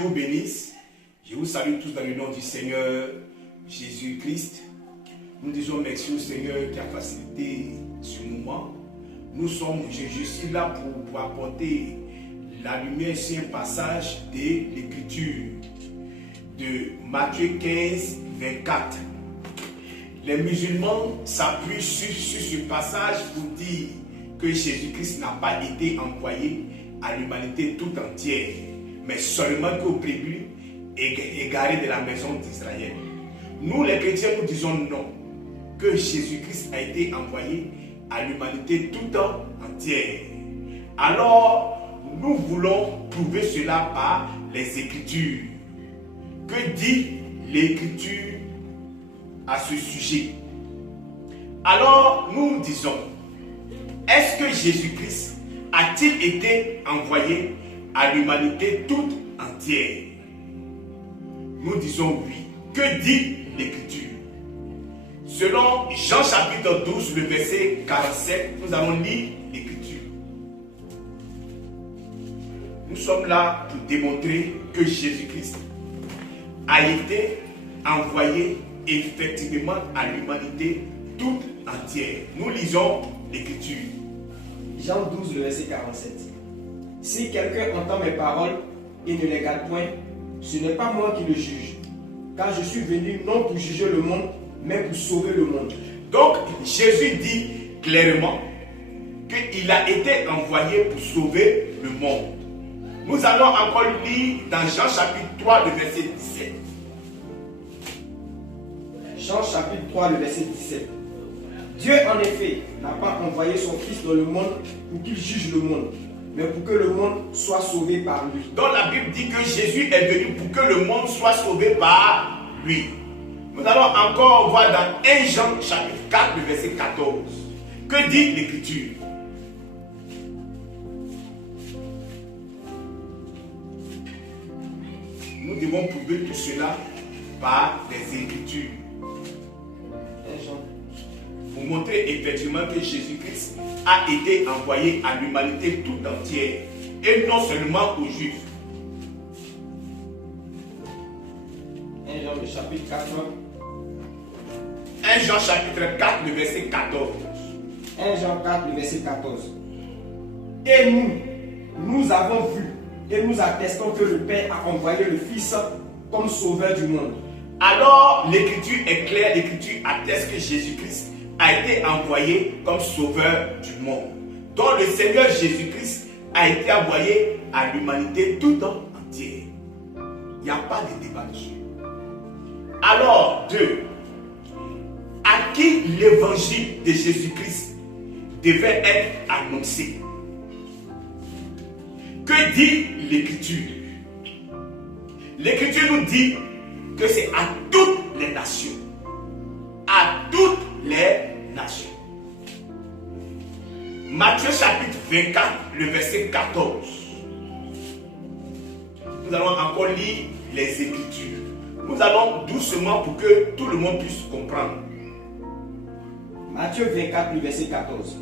Dieu vous bénisse. Je vous salue tous dans le nom du Seigneur Jésus-Christ. Nous disons merci au Seigneur qui a facilité ce moment. Je suis là pour apporter la lumière sur un passage de l'Écriture de Matthieu 15, 24. Les musulmans s'appuient sur ce passage pour dire que Jésus-Christ n'a pas été envoyé à l'humanité tout entière, mais seulement qu'au prévu égaré de la maison d'Israël. Nous les chrétiens, nous disons non, que Jésus-Christ a été envoyé à l'humanité tout entière. Alors, nous voulons prouver cela par les Écritures. Que dit l'Écriture à ce sujet? Alors, nous disons, est-ce que Jésus-Christ a-t-il été envoyé à l'humanité toute entière? Nous disons oui. Que dit l'Écriture? Selon Jean chapitre 12, le verset 47, nous allons lire l'Écriture. Nous sommes là pour démontrer que Jésus-Christ a été envoyé effectivement à l'humanité toute entière. Nous lisons l'Écriture. Jean 12, le verset 47. Si quelqu'un entend mes paroles et ne les garde point, ce n'est pas moi qui le juge, car je suis venu non pour juger le monde, mais pour sauver le monde. Donc, Jésus dit clairement qu'il a été envoyé pour sauver le monde. Nous allons encore lire dans Jean chapitre 3, le verset 17. Jean chapitre 3, le verset 17. Dieu, en effet, n'a pas envoyé son Fils dans le monde pour qu'il juge le monde, mais pour que le monde soit sauvé par lui. Donc la Bible dit que Jésus est venu pour que le monde soit sauvé par lui. Nous allons encore voir dans 1 Jean chapitre 4, le verset 14. Que dit l'Écriture? Nous devons prouver tout cela par les Écritures. 1 Jean. Pour montrer effectivement que Jésus-Christ a été envoyé à l'humanité tout entière et non seulement aux Juifs. 1 Jean, le chapitre 4. 1 Jean chapitre 4, le verset 14. 1 Jean 4, le verset 14. Et nous avons vu et nous attestons que le Père a envoyé le Fils comme sauveur du monde. Alors l'Écriture est claire, l'Écriture atteste que Jésus-Christ a été envoyé comme sauveur du monde. Donc le Seigneur Jésus-Christ a été envoyé à l'humanité tout entière. Il n'y a pas de débat dessus. Alors, 2. À qui l'évangile de Jésus-Christ devait être annoncé? Que dit l'Écriture? L'Écriture nous dit que c'est à toutes les nations. À toutes les nations. Matthieu chapitre 24, le verset 14. Nous allons encore lire les Écritures. Nous allons doucement pour que tout le monde puisse comprendre. Matthieu 24, le verset 14.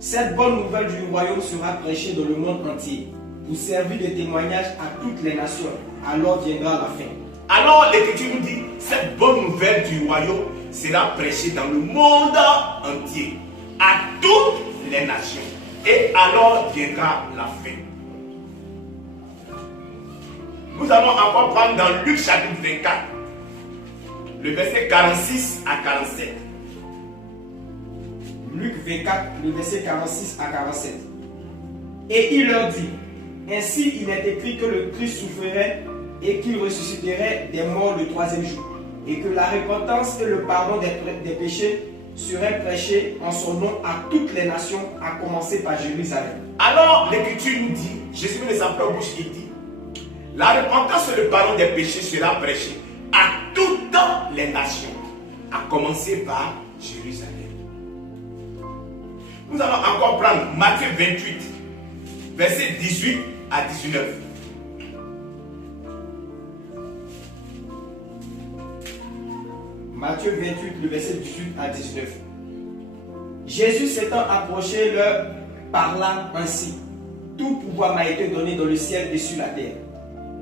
Cette bonne nouvelle du royaume sera prêchée dans le monde entier pour servir de témoignage à toutes les nations. Alors viendra la fin. Alors l'Écriture nous dit, cette bonne nouvelle du royaume sera prêchée dans le monde entier, à toutes les nations. Et alors viendra la fin. Nous allons encore prendre dans Luc chapitre 24, le verset 46 à 47. Luc 24, le verset 46 à 47. Et il leur dit, ainsi il est écrit que le Christ souffrirait et qu'il ressusciterait des morts le troisième jour, et que la repentance et le pardon des péchés seraient prêchés en son nom à toutes les nations, à commencer par Jérusalem. Alors l'Écriture nous dit, Jésus de sa propre bouche, il dit, la repentance et le pardon des péchés sera prêché à toutes les nations, à commencer par Jérusalem. Nous allons encore prendre Matthieu 28, versets 18 à 19. Matthieu 28, le verset 18 à 19. Jésus s'étant approché leur parla ainsi. Tout pouvoir m'a été donné dans le ciel et sur la terre.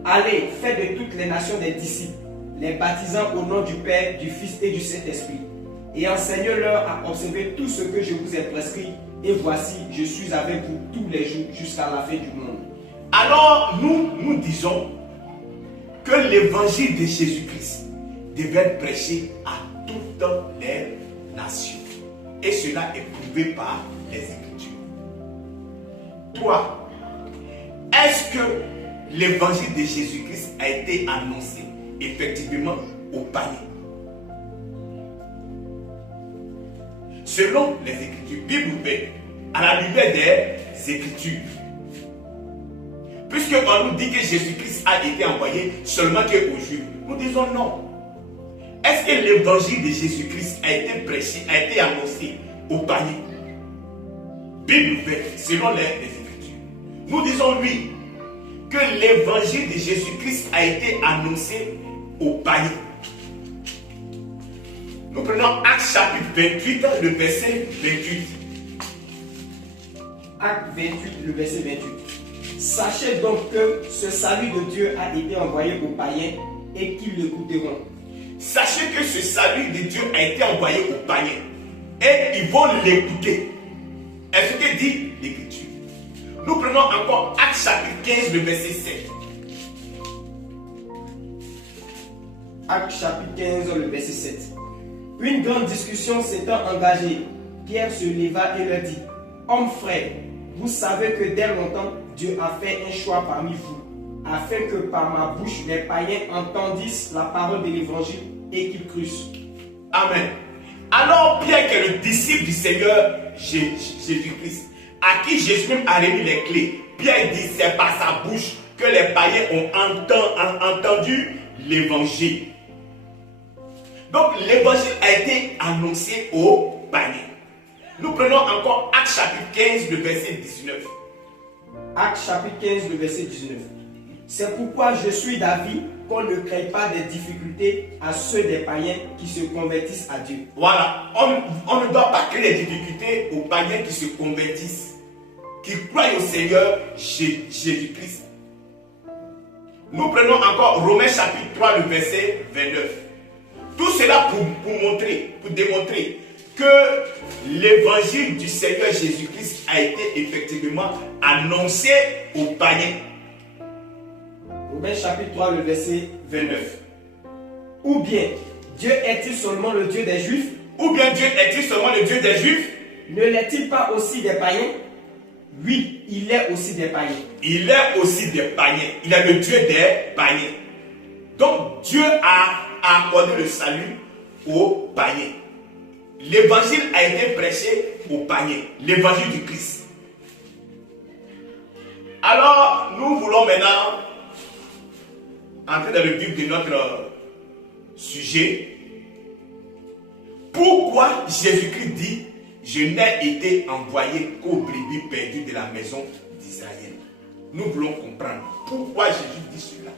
Allez, faites de toutes les nations des disciples, les baptisant au nom du Père, du Fils et du Saint-Esprit, et enseignez-leur à observer tout ce que je vous ai prescrit, et voici, je suis avec vous tous les jours jusqu'à la fin du monde. Alors, nous disons que l'évangile de Jésus-Christ devait être prêché à toutes les nations. Et cela est prouvé par les Écritures. Toi, est-ce que l'évangile de Jésus-Christ a été annoncé effectivement aux païens? Selon les Écritures, Bible ouverte, à la lumière des Écritures. Puisqu'on nous dit que Jésus-Christ a été envoyé seulement qu'aux Juifs, nous disons non. Est-ce que l'évangile de Jésus-Christ a été prêché, a été annoncé aux païens? Bible ouverte, selon les Écritures. Nous disons oui, que l'évangile de Jésus-Christ a été annoncé aux païens. Nous prenons Actes chapitre 28, le verset 28. Acte 28, le verset 28. Sachez donc que ce salut de Dieu a été envoyé aux païens et qu'ils l'écouteront. Sachez que ce salut de Dieu a été envoyé aux païens et ils vont l'écouter. Est-ce que dit l'Écriture? Nous prenons encore Acte chapitre 15, le verset 7. Acte chapitre 15, le verset 7. Une grande discussion s'étant engagée, Pierre se leva et leur dit: Hommes frères, vous savez que dès longtemps, Dieu a fait un choix parmi vous, afin que par ma bouche les païens entendissent la parole de l'évangile et qu'ils crussent. Amen. Alors Pierre, qui est le disciple du Seigneur Jésus-Christ, à qui Jésus même a remis les clés, Pierre dit: c'est par sa bouche que les païens ont entendu l'évangile. Donc l'évangile a été annoncé aux païens. Nous prenons encore Acte chapitre 15, le verset 19. Acte chapitre 15, le verset 19. C'est pourquoi je suis d'avis qu'on ne crée pas des difficultés à ceux des païens qui se convertissent à Dieu. Voilà, on ne doit pas créer des difficultés aux païens qui se convertissent, qui croient au Seigneur Jésus-Christ. Nous prenons encore Romains chapitre 3, le verset 29. Tout cela pour démontrer que l'évangile du Seigneur Jésus-Christ a été effectivement annoncé aux païens. Romains chapitre 3, le verset 29. Ou bien, Dieu est-il seulement le Dieu des Juifs? Ou bien Dieu est-il seulement le Dieu des Juifs? Ne l'est-il pas aussi des païens? Oui, il est aussi des païens. Il est aussi des païens. Il est le Dieu des païens. Donc Dieu a accordé le salut aux païens. L'évangile a été prêché aux païens. L'évangile du Christ. Alors, nous voulons maintenant entrer dans le vif de notre sujet. Pourquoi Jésus-Christ dit: je n'ai été envoyé qu'aux brebis perdues de la maison d'Israël? Nous voulons comprendre pourquoi Jésus dit cela.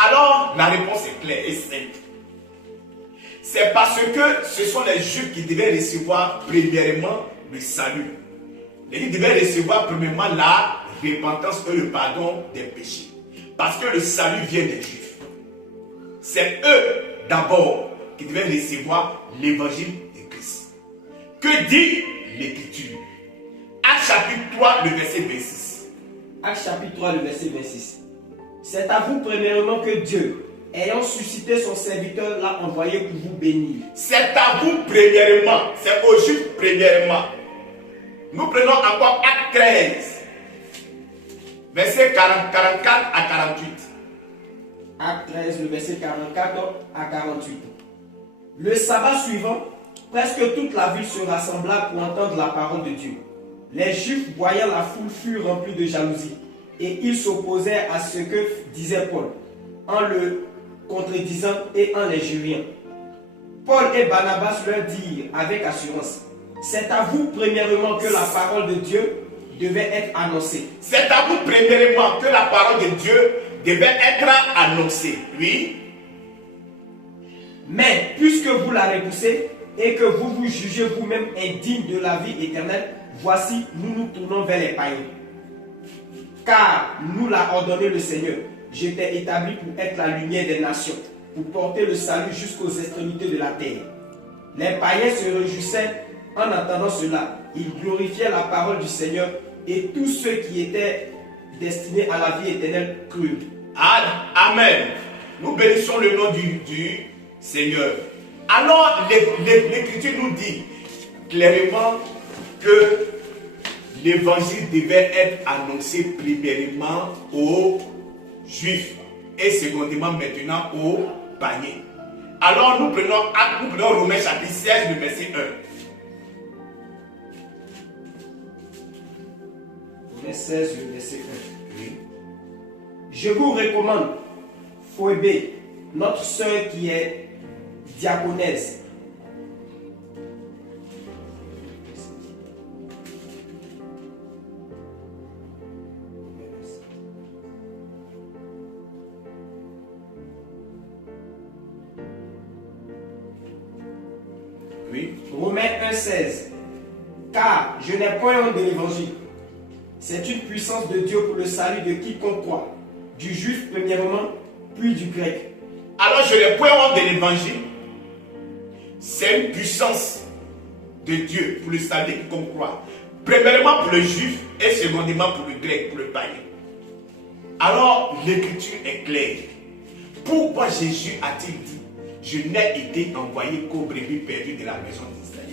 Alors, la réponse est claire et simple. C'est parce que ce sont les Juifs qui devaient recevoir premièrement le salut. Ils devaient recevoir premièrement la repentance et le pardon des péchés. Parce que le salut vient des Juifs. C'est eux d'abord qui devaient recevoir l'évangile de Christ. Que dit l'Écriture? Actes chapitre 3, le verset 26. Actes chapitre 3, le verset 26. C'est à vous premièrement que Dieu, ayant suscité son serviteur, l'a envoyé pour vous bénir. C'est à vous premièrement, c'est aux Juifs premièrement. Nous prenons encore Acte 13, verset 44 à 48. Acte 13, le verset 44 à 48. Le sabbat suivant, presque toute la ville se rassembla pour entendre la parole de Dieu. Les Juifs, voyant la foule, furent remplis de jalousie, et ils s'opposèrent à ce que disait Paul, en le contredisant et en les juriant. Paul et Barnabas leur dirent avec assurance: c'est à vous premièrement que la parole de Dieu devait être annoncée. C'est à vous premièrement que la parole de Dieu devait être annoncée. Oui. Mais puisque vous la repoussez et que vous vous jugez vous-même indigne de la vie éternelle, voici, nous nous tournons vers les païens. Car nous l'a ordonné le Seigneur. Je t'ai établi pour être la lumière des nations, pour porter le salut jusqu'aux extrémités de la terre. Les païens se réjouissaient en entendant cela. Ils glorifiaient la parole du Seigneur et tous ceux qui étaient destinés à la vie éternelle crurent. Amen. Nous bénissons le nom du Seigneur. Alors, l'Écriture nous dit clairement que l'évangile devait être annoncé premièrement aux Juifs et secondément maintenant aux païens. Alors nous prenons Romains chapitre 16, le verset 1. Romains 16, le verset 1. Oui. Je vous recommande Phoébé, notre sœur qui est diaconesse. Oui. Romains 1,16. Car je n'ai point honte de l'évangile. C'est une puissance de Dieu pour le salut de quiconque croit, du juif premièrement, puis du grec. Alors je n'ai point honte de l'évangile. C'est une puissance de Dieu pour le salut de quiconque croit. Premièrement pour le juif et secondément pour le grec, pour le païen. Alors l'écriture est claire. Pourquoi Jésus a-t-il dit: je n'ai été envoyé qu'aux brebis perdues de la maison d'Israël?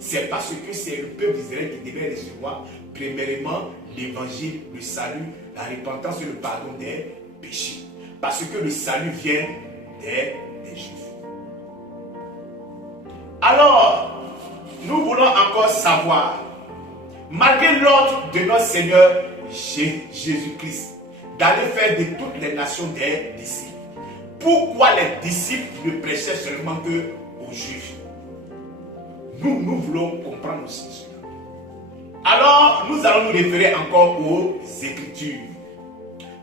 C'est parce que c'est le peuple d'Israël qui devait recevoir premièrement l'évangile, le salut, la repentance et le pardon des péchés. Parce que le salut vient des Juifs. Alors, nous voulons encore savoir, malgré l'ordre de notre Seigneur Jésus-Christ d'aller faire de toutes les nations des disciples, pourquoi les disciples ne prêchaient seulement que aux Juifs? Nous voulons comprendre aussi cela. Alors, nous allons nous référer encore aux Écritures.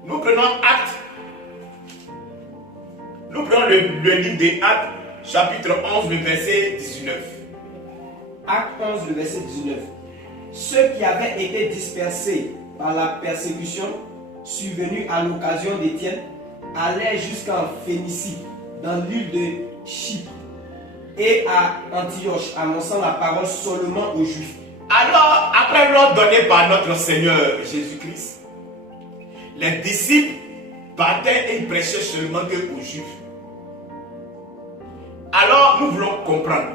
Nous prenons Actes. Nous prenons le livre des Actes, chapitre 11, le verset 19. Acte 11, le verset 19. Ceux qui avaient été dispersés par la persécution survenue à l'occasion d'Étienne allaient jusqu'en Phénicie, dans l'île de Chypre, et à Antioche, annonçant la parole seulement aux Juifs. Alors, après l'ordre donné par notre Seigneur Jésus-Christ, les disciples partaient et ils prêchaient seulement aux Juifs. Alors, nous voulons comprendre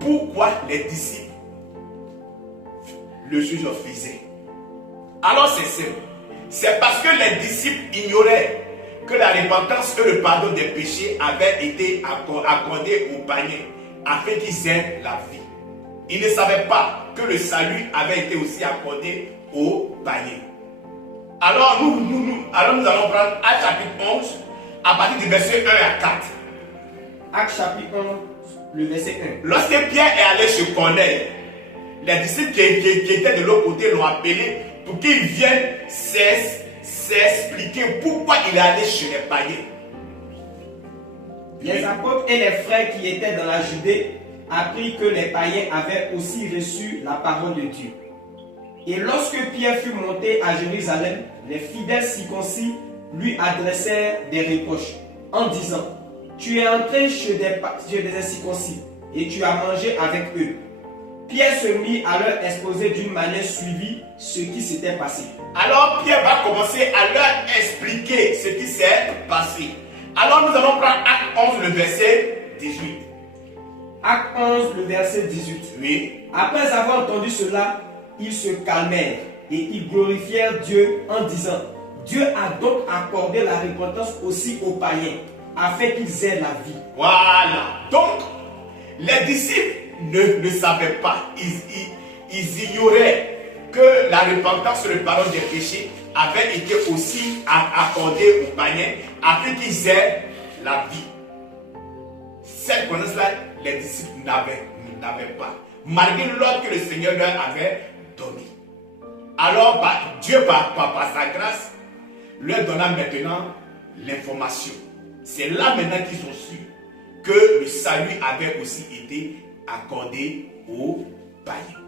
pourquoi les disciples le faisaient. Alors, c'est simple. C'est parce que les disciples ignoraient que la repentance et le pardon des péchés avaient été accordés aux païens afin qu'ils aient la vie. Ils ne savaient pas que le salut avait été aussi accordé aux païens. Alors nous allons prendre Actes chapitre 11 à partir du verset 1 à 4. Actes chapitre 11, le verset 1. Lorsque Pierre est allé chez Corneille, les disciples qui étaient de l'autre côté l'ont appelé pour qu'il vienne s'expliquer pourquoi il est allé chez les païens. Les apôtres et les frères qui étaient dans la Judée apprirent que les païens avaient aussi reçu la parole de Dieu. Et lorsque Pierre fut monté à Jérusalem, les fidèles circoncis lui adressèrent des reproches en disant: tu es entré chez des incirconcis et tu as mangé avec eux. Pierre se mit à leur exposer d'une manière suivie ce qui s'était passé. Alors Pierre va commencer à leur expliquer ce qui s'est passé. Alors nous allons prendre Acte 11, le verset 18. Acte 11, le verset 18. Oui. Après avoir entendu cela, ils se calmèrent et ils glorifièrent Dieu en disant: Dieu a donc accordé la repentance aussi aux païens, afin qu'ils aient la vie. Voilà. Donc, les disciples ne savaient pas, ils ignoraient que la repentance et le pardon des péchés avaient été aussi accordés aux païens, afin qu'ils aient la vie. Cette connaissance-là, les disciples n'avaient pas, malgré l'ordre que le Seigneur leur avait donné. Alors, Dieu, par sa grâce, leur donna maintenant l'information. C'est là maintenant qu'ils ont su que le salut avait aussi été accordé aux païens.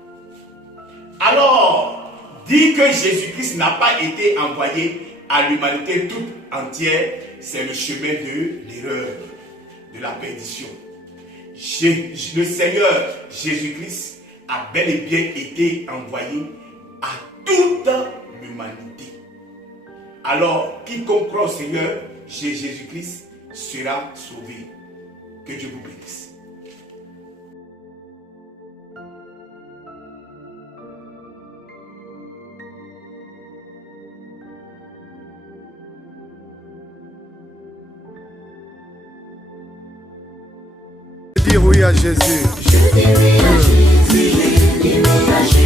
Alors, Dire que Jésus-Christ n'a pas été envoyé à l'humanité toute entière, c'est le chemin de l'erreur, de la perdition. Le Seigneur Jésus-Christ a bel et bien été envoyé à toute l'humanité. Alors, quiconque croit au Seigneur Jésus-Christ sera sauvé. Que Dieu vous bénisse. Dire oui à Jésus. Je dis oui à Jésus, je dis oui à Jésus.